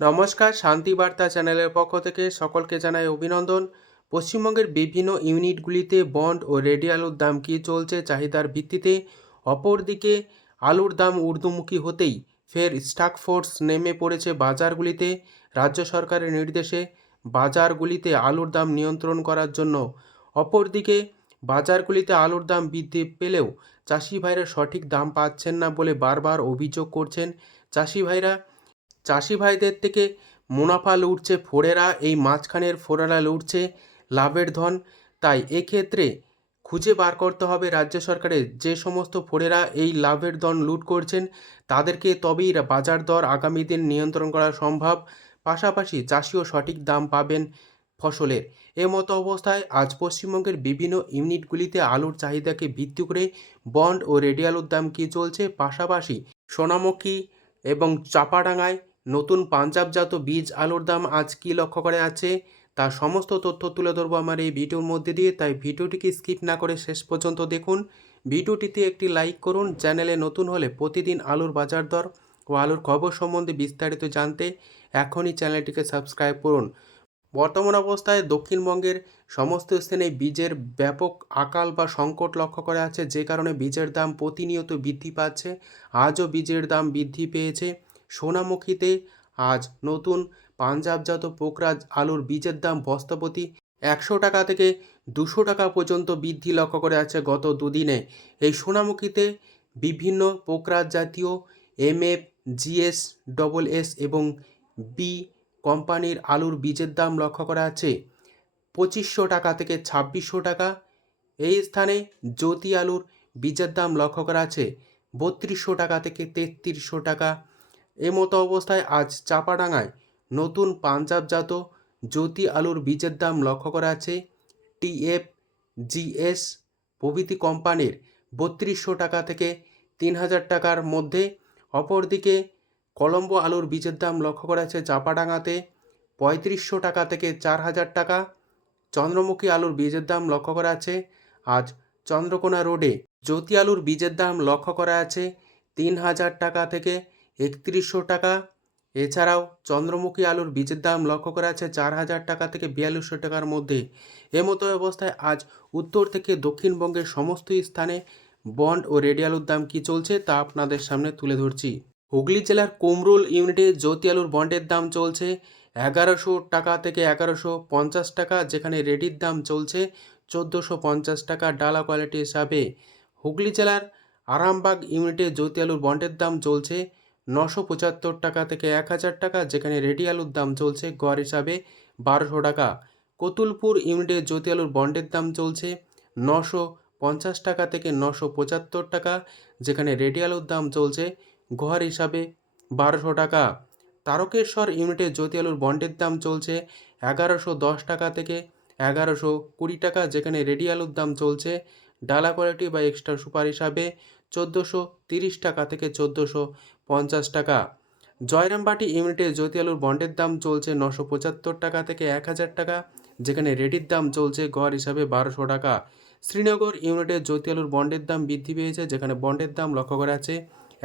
নমস্কার, শান্তি বার্তা চ্যানেলের পক্ষ থেকে সকলকে জানাই অভিনন্দন। পশ্চিমবঙ্গের বিভিন্ন ইউনিটগুলিতে বন্ড ও রেডি আলুর দাম কী চলছে চাহিদার ভিত্তিতে? অপরদিকে, আলুর দাম ঊর্ধ্বমুখী হতেই ফের স্টাক ফোর্স নেমে পড়েছে বাজারগুলিতে। রাজ্য সরকারের নির্দেশে বাজারগুলিতে আলুর দাম নিয়ন্ত্রণ করার জন্য। অপরদিকে, বাজারগুলিতে আলুর দাম বৃদ্ধি পেলেও চাষি ভাইরা সঠিক দাম পাচ্ছেন না বলে বারবার অভিযোগ করছেন চাষি ভাইরা। চাষি ভাইদের থেকে মুনাফা লুটছে ফোরেরা, এই মাঝখানের ফোরেরা লুটছে লাভের ধন। তাই এক্ষেত্রে খুঁজে বার করতে হবে রাজ্য সরকারের। যে সমস্ত ফোরেরা এই লাভের ধন লুট করছেন, তাদেরকে তবেই বাজার দর আগামী দিন নিয়ন্ত্রণ করা সম্ভব। পাশাপাশি চাষিও সঠিক দাম পাবেন ফসলের। এ মতো অবস্থায় আজ পশ্চিমবঙ্গের বিভিন্ন ইউনিটগুলিতে আলুর চাহিদাকে ভিত্তি করে বন্ড ও রেডি আলুর দাম কী চলছে? পাশাপাশি সোনামুখী এবং চাপাডাঙ্গায় নতুন পাঞ্জাবজাত বীজ আলুর দাম আজ কী লক্ষ্য করে আছে তার সমস্ত তথ্য তুলে ধরবো আমার এই ভিডিওর মধ্যে দিয়ে, তাই ভিডিওটিকে স্কিপ না করে শেষ পর্যন্ত দেখুন। ভিডিওটিতে একটি লাইক করুন, চ্যানেলে নতুন হলে প্রতিদিন আলুর বাজার দর ও আলুর খবর সম্বন্ধে বিস্তারিত জানতে এখনই চ্যানেলটিকে সাবস্ক্রাইব করুন। বর্তমান অবস্থায় দক্ষিণবঙ্গের সমস্ত স্থানে বীজের ব্যাপক আকাল বা সংকট লক্ষ্য করা আছে যে কারণে বীজের দাম প্রতিনিয়ত বৃদ্ধি পাচ্ছে। আজও বীজের দাম বৃদ্ধি পেয়েছে। সোনামুখীতে আজ নতুন পাঞ্জাবজাত পোকরাজ আলুর বীজের দাম বস্তাপতি একশো টাকা থেকে দুশো টাকা পর্যন্ত বৃদ্ধি লক্ষ্য করে আছে গত দুদিনে। এই সোনামুখীতে বিভিন্ন পোকরাজ জাতীয় M F GS, double S এবং বি কোম্পানির আলুর বীজের দাম লক্ষ্য করা আছে। পঁচিশশো টাকা থেকে ছাব্বিশশো টাকা। এই স্থানে জ্যোতি আলুর বীজের দাম লক্ষ্য করা আছে। বত্রিশশো টাকা থেকে তেত্রিশশো টাকা। এ মতো অবস্থায় আজ চাপাডাঙ্গায় নতুন পাঞ্জাবজাত জ্যোতি আলুর বীজের দাম লক্ষ্য করা আছে টিএফ জিএস প্রভৃতি কোম্পানির বত্রিশশো টাকা থেকে তিন হাজার টাকার মধ্যে। অপরদিকে কলম্বো আলুর বীজের দাম লক্ষ্য করা আছে চাপাডাঙ্গাতে পঁয়ত্রিশশো টাকা থেকে চার হাজার টাকা। চন্দ্রমুখী আলুর বীজের দাম লক্ষ্য করা আছে আজ চন্দ্রকোনা রোডে। জ্যোতি আলুর বীজের দাম লক্ষ্য করা আছে তিন হাজার টাকা থেকে একত্রিশশো টাকা। এছাড়াও চন্দ্রমুখী আলুর বীজের দাম লক্ষ্য করা আছে চার হাজার টাকা থেকে বিয়াল্লিশশো টাকার মধ্যে। এমতো অবস্থায় আজ উত্তর থেকে দক্ষিণবঙ্গের সমস্ত স্থানে বন্ড ও রেডি আলুর দাম কী চলছে তা আপনাদের সামনে তুলে ধরছি। হুগলি জেলার কুমরুল ইউনিটে জ্যোতি আলুর বন্ডের দাম চলছে এগারোশো টাকা থেকে এগারোশো পঞ্চাশ টাকা, যেখানে রেডির দাম চলছে চোদ্দোশো পঞ্চাশ টাকা ডালা কোয়ালিটি হিসাবে। হুগলি জেলার আরামবাগ ইউনিটে জ্যোতি আলুর বন্ডের দাম চলছে নশো পঁচাত্তর টাকা থেকে এক হাজার টাকা, যেখানে রেডি আলুর দাম চলছে গড় হিসাবে বারোশো টাকা। কতুলপুর ইউনিটে জ্যোতি আলুর বন্ডের দাম চলছে নশো পঞ্চাশ টাকা থেকে নশো পঁচাত্তর টাকা, যেখানে রেডি আলুর দাম চলছে গড় হিসাবে বারোশো টাকা। তারকেশ্বর ইউনিটে জ্যোতি আলুর বন্ডের দাম চলছে এগারোশো দশ টাকা থেকে এগারোশো কুড়ি টাকা, যেখানে রেডি আলুর দাম চলছে ডালা কোয়ালিটি বা এক্সট্রা সুপার হিসাবে চোদ্দোশো তিরিশ টাকা থেকে চোদ্দোশো পঞ্চাশ টাকা। জয়রামবাটি ইউনিটে জ্যোতি আলুর বন্ডের দাম চলছে নশো পঁচাত্তর টাকা থেকে এক হাজার টাকা, যেখানে রেডির দাম চলছে গড় হিসাবে বারোশো টাকা। শ্রীনগর ইউনিটে জ্যোতি আলুর বন্ডের দাম বৃদ্ধি পেয়েছে, যেখানে বন্ডের দাম লক্ষ্য করা আছে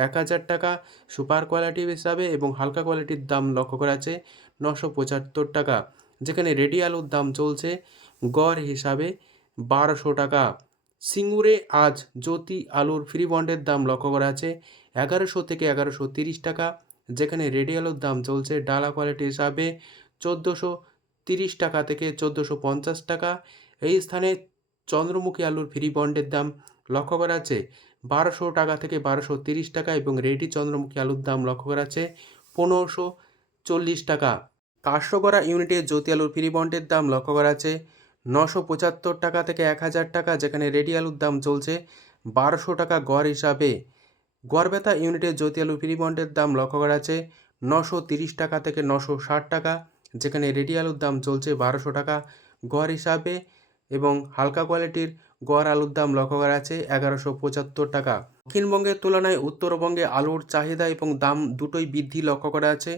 এক হাজার টাকা, সুপার কোয়ালিটি হিসাবে এবং হালকা কোয়ালিটির দাম লক্ষ্য করা আছে নশো পঁচাত্তর টাকা, যেখানে রেডি আলুর দাম চলছে গড় হিসাবে বারোশো টাকা। সিঙ্গুরে আজ জ্যোতি আলুর ফ্রি বন্ডের দাম লক্ষ্য করা আছে এগারোশো থেকে এগারোশো তিরিশ টাকা, যেখানে রেডি আলুর দাম চলছে ডালা কোয়ালিটি হিসাবে চোদ্দোশো তিরিশ টাকা থেকে চোদ্দোশো পঞ্চাশ টাকা। এই স্থানে চন্দ্রমুখী আলুর ফ্রি বন্ডের দাম লক্ষ্য করা আছে বারোশো টাকা থেকে বারোশো তিরিশ টাকা এবং রেডি চন্দ্রমুখী আলুর দাম লক্ষ্য করা আছে পনেরোশো চল্লিশ টাকা। কাষ্টকরা ইউনিটে জ্যোতি আলুর ফ্রি বন্ডের দাম লক্ষ্য করা আছে নশো পঁচাত্তর টাকা থেকে এক হাজার টাকা, যেখানে রেডি আলুর দাম চলছে বারোশো টাকা গড় হিসাবে। গড়বেতা ইউনিটে জ্যোতি আলু বন্ডের দাম লক্ষ্য করা আছে নশো তিরিশ টাকা থেকে নশো ষাট টাকা, যেখানে রেডি আলুর দাম চলছে বারোশো টাকা গড় হিসাবে এবং হালকা কোয়ালিটির গড় আলুর দাম লক্ষ্য করা আছে এগারোশো পঁচাত্তর টাকা। দক্ষিণবঙ্গের তুলনায় উত্তরবঙ্গে আলুর চাহিদা এবং দাম দুটোই বৃদ্ধি লক্ষ্য করা আছে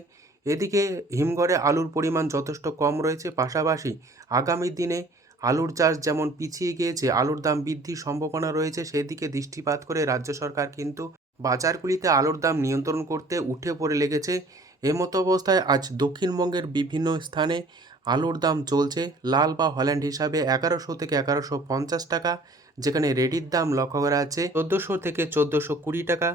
এদিকে হিমঘরে আলুর পরিমাণ যথেষ্ট কম রয়েছে। পাশাপাশি আগামী দিনে আলুর চাষ যেমন পিছিয়ে গিয়েছে, আলুর দাম বৃদ্ধির সম্ভাবনা রয়েছে। সেদিকে দৃষ্টিপাত করে রাজ্য সরকার কিন্তু বাজারগুলিতে আলুর দাম নিয়ন্ত্রণ করতে উঠে পড়ে লেগেছে। এমতো অবস্থায় আজ দক্ষিণবঙ্গের বিভিন্ন স্থানে আলুর দাম চলছে। লাল বা হল্যান্ড হিসাবে এগারোশো থেকে এগারোশো পঞ্চাশ টাকা, যেখানে রেডির দাম লক্ষ্য করা আছে চোদ্দোশো থেকে চোদ্দোশো কুড়ি টাকা।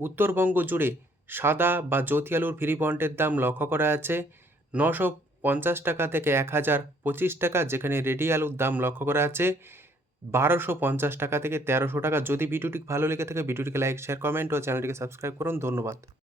উত্তরবঙ্গ জুড়ে সাদা বা জ্যোতি আলুর ফ্রি বন্ডের দাম লক্ষ্য করা আছে। নশো পঞ্চাশ টাকা থেকে এক হাজার পঁচিশ টাকা, যেখানে রেডি আলুর দাম লক্ষ্য করা আছে। বারোশো পঞ্চাশ টাকা থেকে তেরোশো টাকা। যদি ভিডিওটি ভালো লেগে থাকে, ভিডিওটিকে লাইক শেয়ার কমেন্ট ও চ্যানেলটিকে সাবস্ক্রাইব করুন। ধন্যবাদ।